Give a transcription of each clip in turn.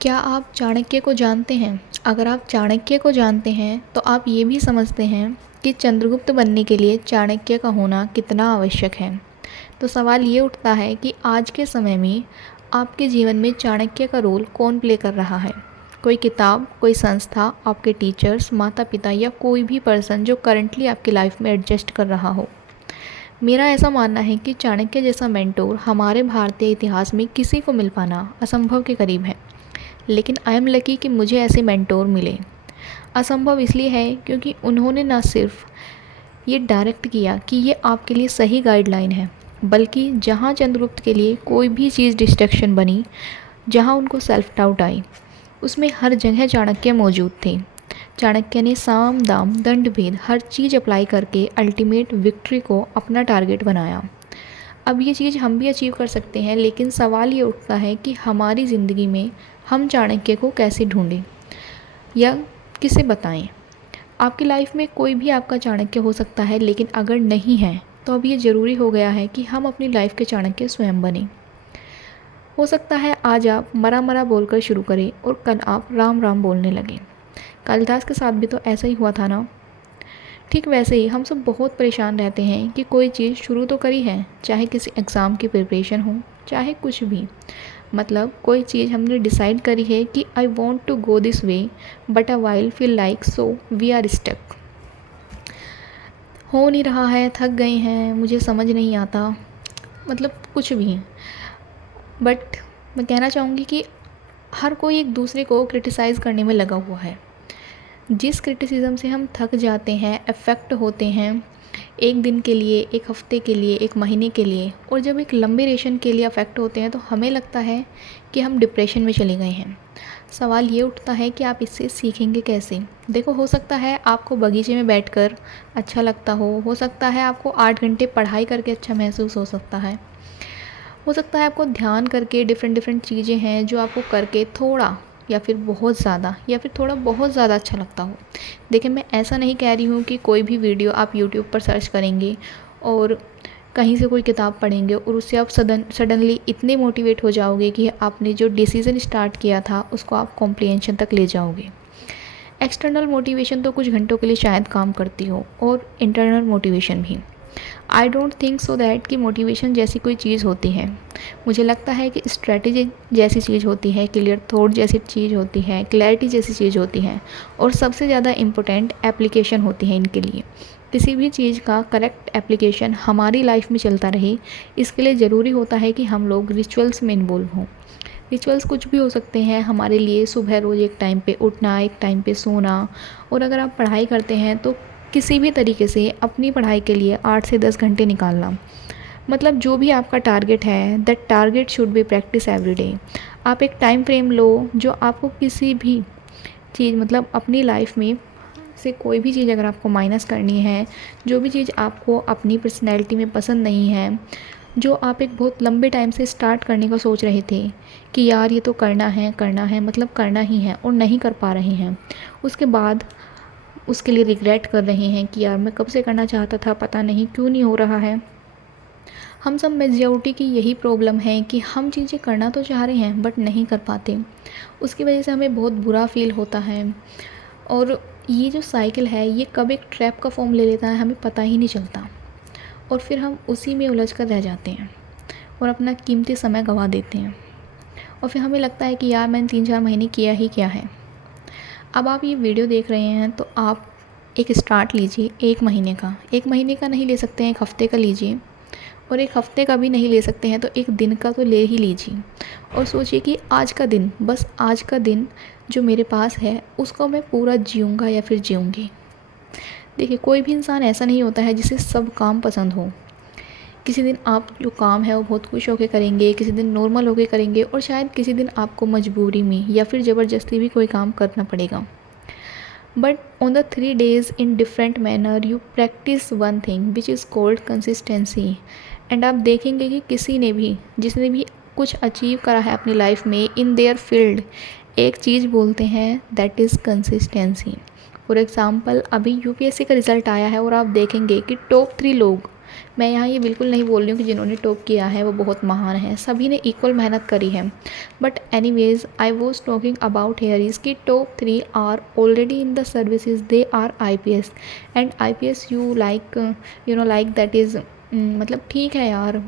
क्या आप चाणक्य को जानते हैं? अगर आप चाणक्य को जानते हैं तो आप ये भी समझते हैं कि चंद्रगुप्त बनने के लिए चाणक्य का होना कितना आवश्यक है। तो सवाल ये उठता है कि आज के समय में आपके जीवन में चाणक्य का रोल कौन प्ले कर रहा है? कोई किताब, कोई संस्था, आपके टीचर्स, माता पिता या कोई भी पर्सन जो करंटली आपकी लाइफ में एडजस्ट कर रहा हो। मेरा ऐसा मानना है कि चाणक्य जैसा मेंटोर हमारे भारतीय इतिहास में किसी को मिल पाना असंभव के करीब है। लेकिन आई एम लकी कि मुझे ऐसे मेंटोर मिले। असंभव इसलिए है क्योंकि उन्होंने ना सिर्फ ये डायरेक्ट किया कि ये आपके लिए सही गाइडलाइन है, बल्कि जहाँ चंद्रगुप्त के लिए कोई भी चीज़ डिस्ट्रैक्शन बनी, जहाँ उनको सेल्फ डाउट आई, उसमें हर जगह चाणक्य मौजूद थे। चाणक्य ने साम दाम दंड भेद हर चीज़ अप्लाई करके अल्टीमेट विक्ट्री को अपना टारगेट बनाया। अब ये चीज़ हम भी अचीव कर सकते हैं, लेकिन सवाल ये उठता है कि हमारी ज़िंदगी में हम चाणक्य को कैसे ढूंढें या किसे बताएं। आपकी लाइफ में कोई भी आपका चाणक्य हो सकता है, लेकिन अगर नहीं है तो अब ये ज़रूरी हो गया है कि हम अपनी लाइफ के चाणक्य स्वयं बने। हो सकता है आज आप मरा मरा बोलकर शुरू करें और कल आप राम राम बोलने लगें। कालिदास के साथ भी तो ऐसा ही हुआ था ना। ठीक वैसे ही हम सब बहुत परेशान रहते हैं कि कोई चीज़ शुरू तो करी है, चाहे किसी एग्ज़ाम की प्रिपरेशन हो, चाहे कुछ भी। मतलब कोई चीज़ हमने डिसाइड करी है कि I want to go this way but a while feel like so we are stuck. हो नहीं रहा है, थक गए हैं, मुझे समझ नहीं आता, मतलब कुछ भी। बट मैं कहना चाहूँगी कि हर कोई एक दूसरे को क्रिटिसाइज़ करने में लगा हुआ है। जिस क्रिटिसिज्म से हम थक जाते हैं, अफेक्ट होते हैं, एक दिन के लिए, एक हफ्ते के लिए, एक महीने के लिए, और जब एक लंबे रेशन के लिए अफेक्ट होते हैं तो हमें लगता है कि हम डिप्रेशन में चले गए हैं। सवाल ये उठता है कि आप इससे सीखेंगे कैसे। देखो, हो सकता है आपको बगीचे में बैठकर अच्छा लगता हो सकता है आपको 8 घंटे पढ़ाई करके अच्छा महसूस हो सकता है, हो सकता है आपको ध्यान करके डिफरेंट डिफरेंट चीज़ें हैं जो आपको करके थोड़ा या फिर बहुत ज़्यादा या फिर थोड़ा बहुत ज़्यादा अच्छा लगता हो। देखिए, मैं ऐसा नहीं कह रही हूँ कि कोई भी वीडियो आप यूट्यूब पर सर्च करेंगे और कहीं से कोई किताब पढ़ेंगे और उससे आप सडनली इतने मोटिवेट हो जाओगे कि आपने जो डिसीज़न स्टार्ट किया था उसको आप कॉम्प्रिहेंशन तक ले जाओगे। एक्सटर्नल मोटिवेशन तो कुछ घंटों के लिए शायद काम करती हो, और इंटरनल मोटिवेशन भी। I don't think so that कि मोटिवेशन जैसी कोई चीज़ होती है। मुझे लगता है कि स्ट्रेटेजी जैसी चीज़ होती है, क्लियर थॉट जैसी चीज़ होती है, क्लैरिटी जैसी चीज़ होती है, और सबसे ज़्यादा इम्पोर्टेंट एप्लीकेशन होती है इनके लिए। किसी भी चीज़ का करेक्ट एप्लीकेशन हमारी लाइफ में चलता रहे, इसके लिए ज़रूरी होता है कि हम लोग रिचुअल्स में इन्वॉल्व हों। रिचुअल्स कुछ भी हो सकते हैं हमारे लिए। सुबह रोज़ एक टाइम पे उठना, एक टाइम पे सोना, और अगर आप पढ़ाई करते हैं तो किसी भी तरीके से अपनी पढ़ाई के लिए 8 से 10 घंटे निकालना। मतलब जो भी आपका टारगेट है, that target should be practice every day. आप एक टाइम फ्रेम लो जो आपको किसी भी चीज़, मतलब अपनी लाइफ में से कोई भी चीज़ अगर आपको माइनस करनी है, जो भी चीज़ आपको अपनी पर्सनैलिटी में पसंद नहीं है, जो आप एक बहुत लंबे टाइम से स्टार्ट करने का सोच रहे थे कि यार ये तो करना है, मतलब करना ही है, और नहीं कर पा रहे हैं, उसके बाद उसके लिए रिग्रेट कर रहे हैं कि यार मैं कब से करना चाहता था, पता नहीं क्यों नहीं हो रहा है। हम सब मेजॉरिटी की यही प्रॉब्लम है कि हम चीज़ें करना तो चाह रहे हैं बट नहीं कर पाते। उसकी वजह से हमें बहुत बुरा फील होता है, और ये जो साइकिल है ये कब एक ट्रैप का फॉर्म ले लेता है हमें पता ही नहीं चलता, और फिर हम उसी में उलझ कर रह जाते हैं और अपना कीमती समय गंवा देते हैं। और फिर हमें लगता है कि यार मैंने 3-4 महीने किया ही क्या है। अब आप ये वीडियो देख रहे हैं तो आप एक स्टार्ट लीजिए 1 महीने का। 1 महीने का नहीं ले सकते हैं, 1 हफ़्ते का लीजिए, और 1 हफ़्ते का भी नहीं ले सकते हैं तो 1 दिन का तो ले ही लीजिए, और सोचिए कि आज का दिन, बस आज का दिन जो मेरे पास है उसको मैं पूरा जीऊँगा या फिर जीऊँगी। देखिए, कोई भी इंसान ऐसा नहीं होता है जिसे सब काम पसंद हो। किसी दिन आप जो काम है वो बहुत खुश होकर करेंगे, किसी दिन नॉर्मल होकर करेंगे, और शायद किसी दिन आपको मजबूरी में या फिर ज़बरदस्ती भी कोई काम करना पड़ेगा। But on the 3 days in different manner you practice one thing which is called consistency। And आप देखेंगे कि किसी ने भी, जिसने भी कुछ अचीव करा है अपनी लाइफ में इन देयर फील्ड, एक चीज़ बोलते हैं, that is consistency. For example, अभी यूपीएससी का रिज़ल्ट आया है और आप देखेंगे कि टॉप 3 लोग मैं यहाँ ये बिल्कुल नहीं बोल रही हूँ कि जिन्होंने टॉप किया है वो बहुत महान है, सभी ने इक्वल मेहनत करी है। But anyways I was talking about here is कि top 3 are already in the services, they are IPS and IPS you like like that is मतलब ठीक है यार।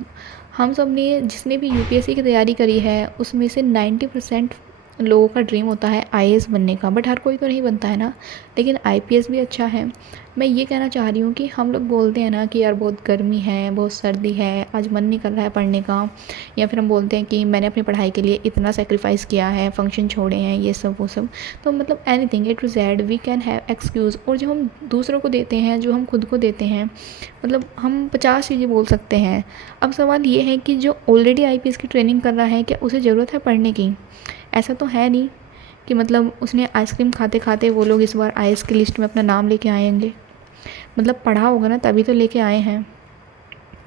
हम सब ने जिसने भी UPSC की तैयारी करी है उसमें से 90% लोगों का ड्रीम होता है IAS बनने का, बट हर कोई तो नहीं बनता है ना। लेकिन IPS भी अच्छा है। मैं ये कहना चाह रही हूँ कि हम लोग बोलते हैं ना कि यार बहुत गर्मी है, बहुत सर्दी है, आज मन नहीं कर रहा है पढ़ने का, या फिर हम बोलते हैं कि मैंने अपनी पढ़ाई के लिए इतना सेक्रीफाइस किया है, फंक्शन छोड़े हैं, ये सब वो सब। तो मतलब anything A to Z we can have excuse. और जो हम दूसरों को देते हैं, जो हम खुद को देते हैं, मतलब हम 50 चीज़ें बोल सकते हैं। अब सवाल ये है कि जो ऑलरेडी IPS की ट्रेनिंग कर रहा है, क्या उसे ज़रूरत है पढ़ने की? ऐसा तो है नहीं कि मतलब उसने आइसक्रीम खाते खाते वो लोग इस बार IAS की लिस्ट में अपना नाम लेके आएंगे। मतलब पढ़ा होगा ना तभी तो लेके आए हैं।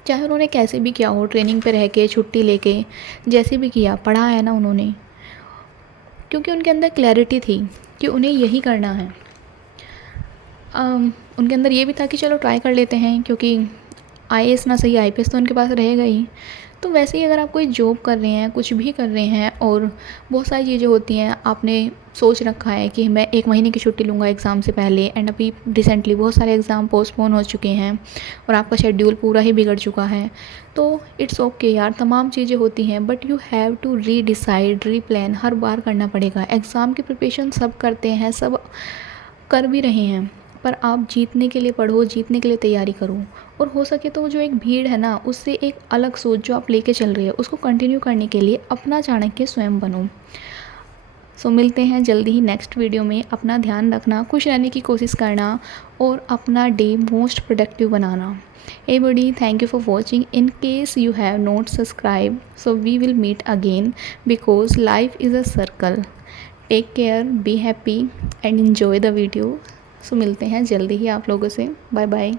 चाहे उन्होंने कैसे भी किया हो, ट्रेनिंग पे रह के, छुट्टी लेके, जैसे भी किया, पढ़ा है ना उन्होंने, क्योंकि उनके अंदर क्लैरिटी थी कि उन्हें यही करना है। उनके अंदर ये भी था कि चलो ट्राई कर लेते हैं, क्योंकि IAS ना सही IPS तो उनके पास रहेगा ही। तो वैसे ही अगर आप कोई जॉब कर रहे हैं, कुछ भी कर रहे हैं, और बहुत सारी चीज़ें होती हैं, आपने सोच रखा है कि मैं 1 महीने की छुट्टी लूँगा एग्ज़ाम से पहले, एंड अभी रिसेंटली बहुत सारे एग्ज़ाम पोस्टपोन हो चुके हैं और आपका शेड्यूल पूरा ही बिगड़ चुका है, तो इट्स ओके यार, तमाम चीज़ें होती हैं। But you have to redecide, replan हर बार करना पड़ेगा। एग्ज़ाम की प्रिपरेशन सब करते हैं, सब कर भी रहे हैं, पर आप जीतने के लिए पढ़ो, जीतने के लिए तैयारी करो। और हो सके तो जो एक भीड़ है ना, उससे एक अलग सोच जो आप लेके चल रहे हो उसको कंटिन्यू करने के लिए अपना चाणक्य स्वयं बनो। सो मिलते हैं जल्दी ही नेक्स्ट वीडियो में। अपना ध्यान रखना, खुश रहने की कोशिश करना और अपना day most productive banana. Everybody, thank you for watching. In case you have not subscribed, so we will meet again because life is a circle. Take care, be happy and enjoy the video. So मिलते हैं जल्दी ही आप लोगों से। Bye bye.